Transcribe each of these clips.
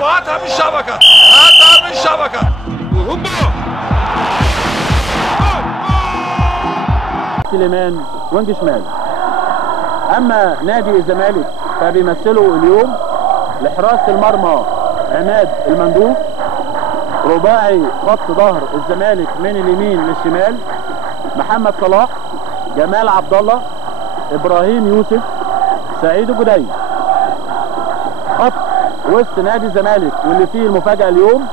وهاتها من الشبكه، هاتها من الشبكه. سليمان وينج شمال. اما نادي الزمالك فبيمثله اليوم لحراسه المرمى عماد المندوب، رباعي خط ظهر الزمالك من اليمين للشمال محمد صلاح، جمال عبد الله، ابراهيم يوسف، سعيد الجدي. خط وسط نادي الزمالك واللي فيه المفاجاه اليوم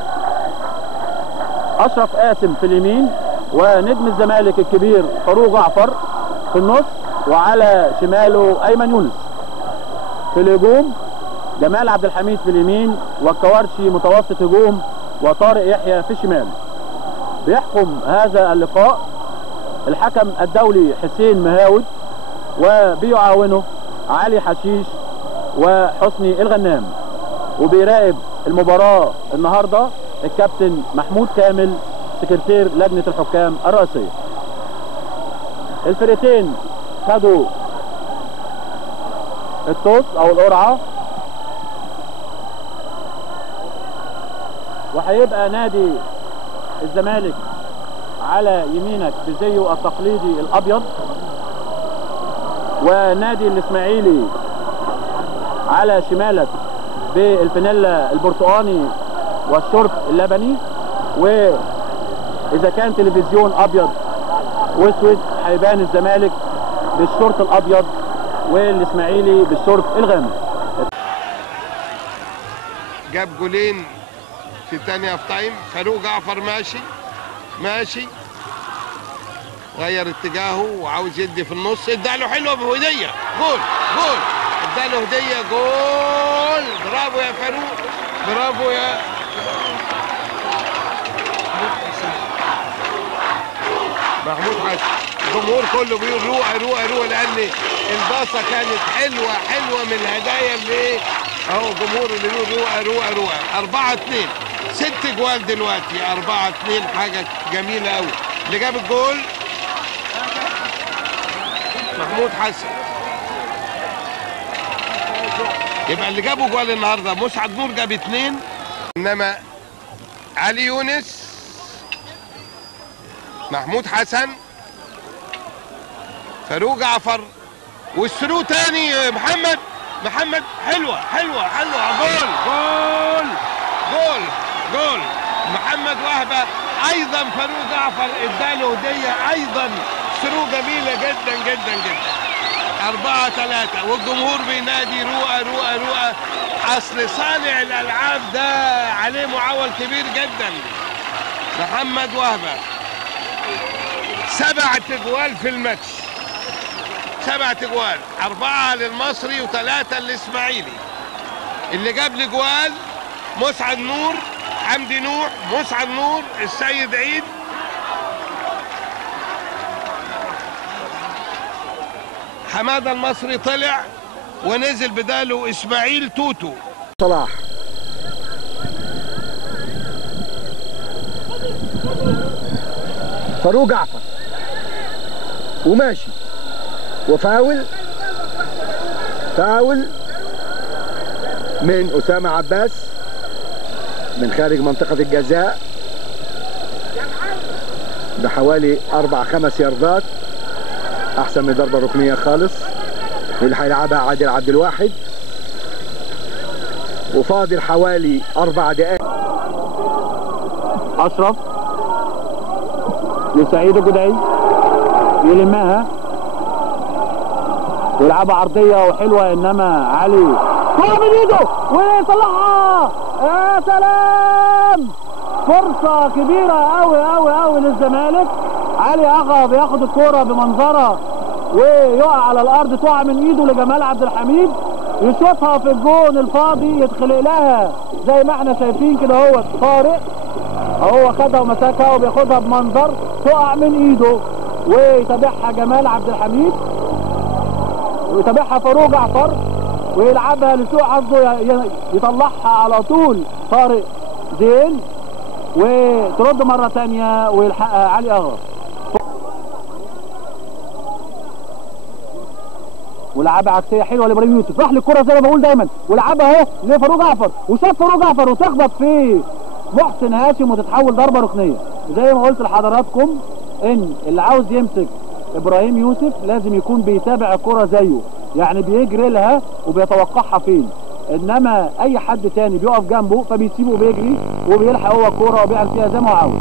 اشرف قاسم في اليمين، ونجم الزمالك الكبير فاروق جعفر في النص، وعلى شماله ايمن يونس. في الهجوم جمال عبد الحميد في اليمين، والكوارشي متوسط هجوم، وطارق يحيى في الشمال. بيحكم هذا اللقاء الحكم الدولي حسين مهاود، وبيعاونه علي حشيش وحسني الغنام. وبيراقب المباراة النهاردة الكابتن محمود كامل سكرتير لجنة الحكام الرئيسية. الفرقتين خدوا الطوس او القرعة، وهيبقى نادي الزمالك على يمينك بزيه التقليدي الابيض، ونادي الاسماعيلي على شمالك بالفانيلا البرتقاني والشورت اللبني، واذا كان تلفزيون ابيض واسود هيبان الزمالك بالشورت الابيض والاسماعيلي بالشورت الغامق. جاب جولين في تاني هاف تايم. فاروق جعفر ماشي غير اتجاهه وعاوز يدي في النص، اداله حلوه بهديه، جول اداله هديه، جول. برافو يا فاروق، برافو يا محمود حسن. الجمهور كله بيقول روقه لان الباصه كانت حلوه من الهدايا اللي ايه اهو. الجمهور اللي بيقول روقه. 4-2، 6 جوال دلوقتي، 4-2، حاجه جميله قوي. اللي جاب الجول محمود حسن. يبقى اللي جابوا جوال النهارده مسعد نور جاب 2، انما علي يونس، محمود حسن، فاروق جعفر، والثرو تاني محمد حلوه. جول محمد وهبه. ايضا فاروق جعفر اداله هديه، ايضا ثرو جميله جدا. 4-3، والجمهور بينادي روقه. اصل صانع الالعاب ده عليه معول كبير جدا. محمد وهبه 7 اجوال في الماتش، 7 اجوال، 4 للمصري و3 للاسماعيلي. اللي جاب لي جوال مسعد نور، حمدي نوح، مسعد نور، السيد عيد، حماده المصري طلع ونزل بداله اسماعيل توتو. صلاح فاروق جعفر وماشي وفاول من أسامة عباس من خارج منطقة الجزاء بحوالي 4-5 ياردات، أحسن من ضربة ركنية خالص. اللي هيلعبها عادل عبد الواحد، وفاضل حوالي 4 دقائق. أشرف لسعيد الجدي يلمها ويلعبها عرضية وحلوة، إنما علي كرة من إيده ويطلعها. يا سلام، فرصة كبيرة أوي للزمالك. علي أغا بياخد الكرة بمنظرة ويقع على الأرض، تقع من إيده لجمال عبد الحميد، يشوطها في الجون الفاضي، يدخل لها زي ما احنا شايفين كده. هو طارق هو خدها ومسكها وبياخدها بمنظر، تقع من إيده ويتابعها جمال عبد الحميد، ويتابعها فاروق جعفر ويلعبها لسوء حظه، يطلعها على طول طارق زين وترد مرة تانية ويلحقها علي أغا. ولعبها عكسيه حلوه لابراهيم يوسف، راح للكره زي ما بقول دايما ولعبها اهي لفاروق جعفر، وشاف فاروق جعفر وتخبط في محسن هاشم وتتحول ضربه ركنيه. زي ما قلت لحضراتكم ان اللي عاوز يمسك ابراهيم يوسف لازم يكون بيتابع الكره زيه، يعني بيجري لها وبيتوقعها فين، انما اي حد تاني بيقف جنبه فبيسيبه بيجري وبيلحق هو الكوره وبيعمل فيها زي ما هو عاوز.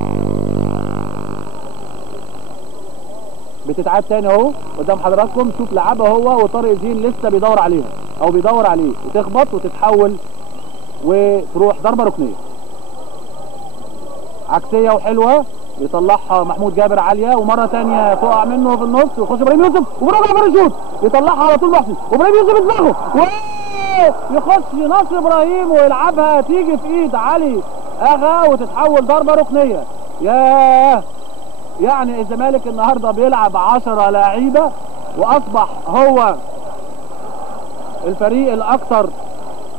بتتعاد تاني اهو قدام حضراتكم، شوف لعبها هو وطارق زين لسه بيدور عليها او بيدور عليه، وتخبط وتتحول وتروح ضربه ركنيه عكسيه وحلوه يطلعها محمود جابر عاليه، ومره ثانيه تقع منه في النص ويخش ابراهيم يوسف وبرجع برشوت يطلعها على طول محسن، وابراهيم يوسف بدماغه يخش نصر ابراهيم ويلعبها تيجي في ايد علي اغا وتتحول ضربه ركنيه. ياه، يعني الزمالك النهارده بيلعب 10 لعيبه واصبح هو الفريق الاكثر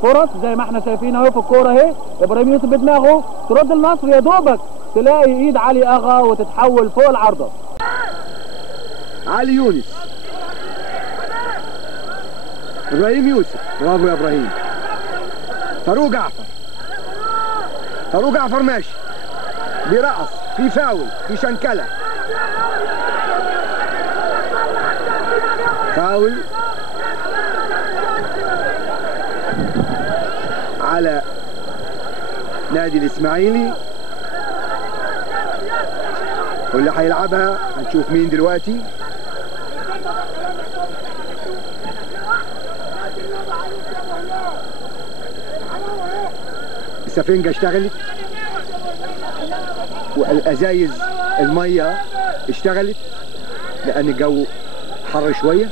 فرص زي ما احنا شايفين اهو في الكوره اهي. ابراهيم يوسف بدماغه ترد النصر يا دوبك تلاقي ايد علي اغا وتتحول فوق العارضه. علي يونس، ابراهيم يوسف، برافو يا ابراهيم. فاروق جعفر، فاروق جعفر ماشي بيرقص، في فاول، في شنكله، فاول على نادي الاسماعيلي، واللي هيلعبها هنشوف مين دلوقتي. السفنجة اشتغلت والازايز المية اشتغلت لان الجو حر شوية،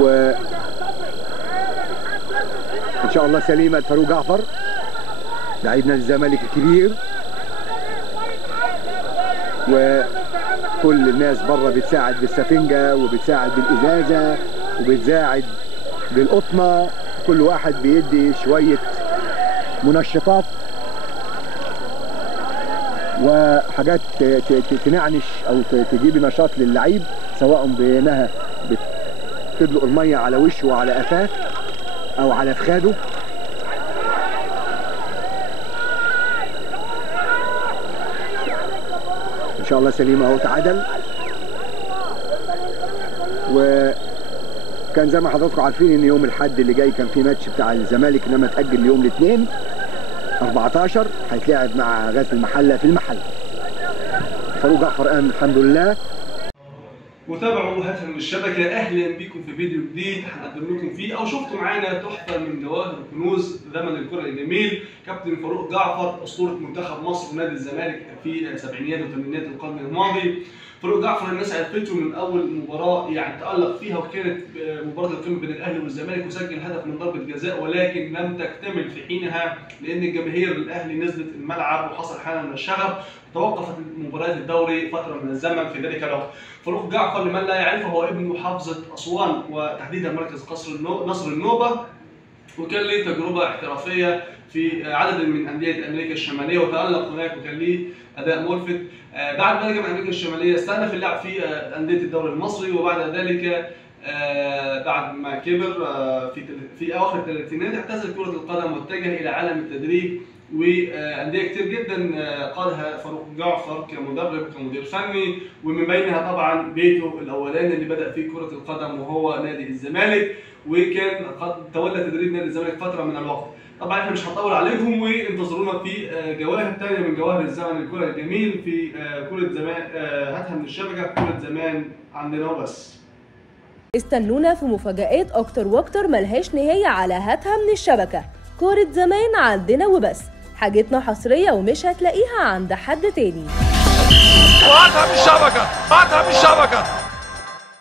و ان شاء الله سليمة فاروق جعفر لعيب نادي الزمالك الكبير، وكل الناس بره بتساعد بالسفنجة وبتساعد بالازازة وبتساعد بالقطنة، كل واحد بيدي شوية منشطات وحاجات تنعنش او تجيب نشاط للعيب، سواء بانها بتدلق المية على وشه وعلى قفاه او على فخاده. ان شاء الله سليمة اهو تعادل، وكان زي ما حضراتكم عارفين ان يوم الاحد اللي جاي كان في ماتش بتاع الزمالك انما اتأجل ليوم الاثنين 14 هيتلعب مع غزل المحله في المحله. فاروق جعفر قام الحمد لله. متابعوا هاتها من الشبكه، اهلا بكم في فيديو جديد هنقدم لكم فيه او شفتوا معانا تحفه من جواهر وكنوز زمن الكره الجميل. كابتن فاروق جعفر اسطوره منتخب مصر ونادي الزمالك في السبعينيات وثمانينات القرن الماضي. فاروق جعفر الناس عرفته من اول مباراه يعني تالق فيها، وكانت مباراه القمه بين الاهلي والزمالك وسجل هدف من ضربه جزاء، ولكن لم تكتمل في حينها لان الجماهير الاهلي نزلت الملعب وحصل حاله من الشغب، توقفت مباريات الدوري فتره من الزمن في ذلك الوقت. فاروق جعفر لمن لا يعرفه هو ابن محافظه اسوان وتحديدا مركز نصر النوبه، وكان له تجربه احترافيه في عدد من انديه امريكا الشماليه وتالق هناك وكان له اداء ملفت. بعد ما رجع من امريكا الشماليه استأنف اللعب في انديه الدوري المصري، وبعد ذلك بعد ما كبر في اواخر الثلاثينات اعتزل كره القدم واتجه الى عالم التدريب، وانديه كتير جدا قادها فاروق جعفر كمدرب كمدير فني، ومن بينها طبعا بيته الاولاني اللي بدا فيه كره القدم وهو نادي الزمالك، وكان قد تولى تدريب نادي الزمالك فتره من الوقت. طبعا احنا مش هنطول عليكم، وانتظرونا في جواهر ثانيه من جواهر الزمن الكره الجميل في كره زمان هاتها من الشبكه، كره زمان عندنا وبس. استنونا في مفاجآت اكتر واكتر ملهاش نهايه على هاتها من الشبكه، كره زمان عندنا وبس، حاجتنا حصريه ومش هتلاقيها عند حد تاني. وهاتها من الشبكه، هاتها من الشبكه.